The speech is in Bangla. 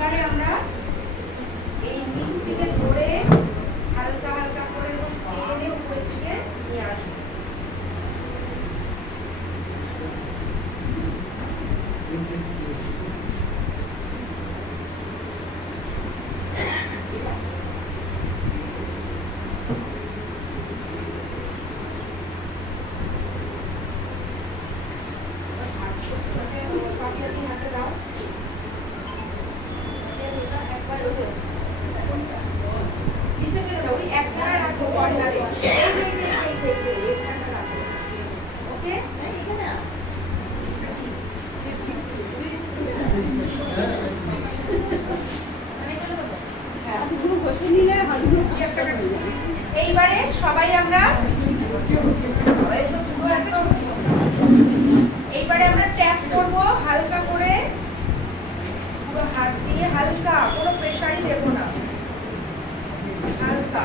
এবারে আমরা এই নিচ থেকে ধরে হালকা হালকা করে টেনে উপরের দিকে নিয়ে আসবো। এইবারে সবাই আমরা ট্যাপ করব হালকা করে, পুরো হাত দিয়ে হালকা, কোনো প্রেসারই দেব না, হালকা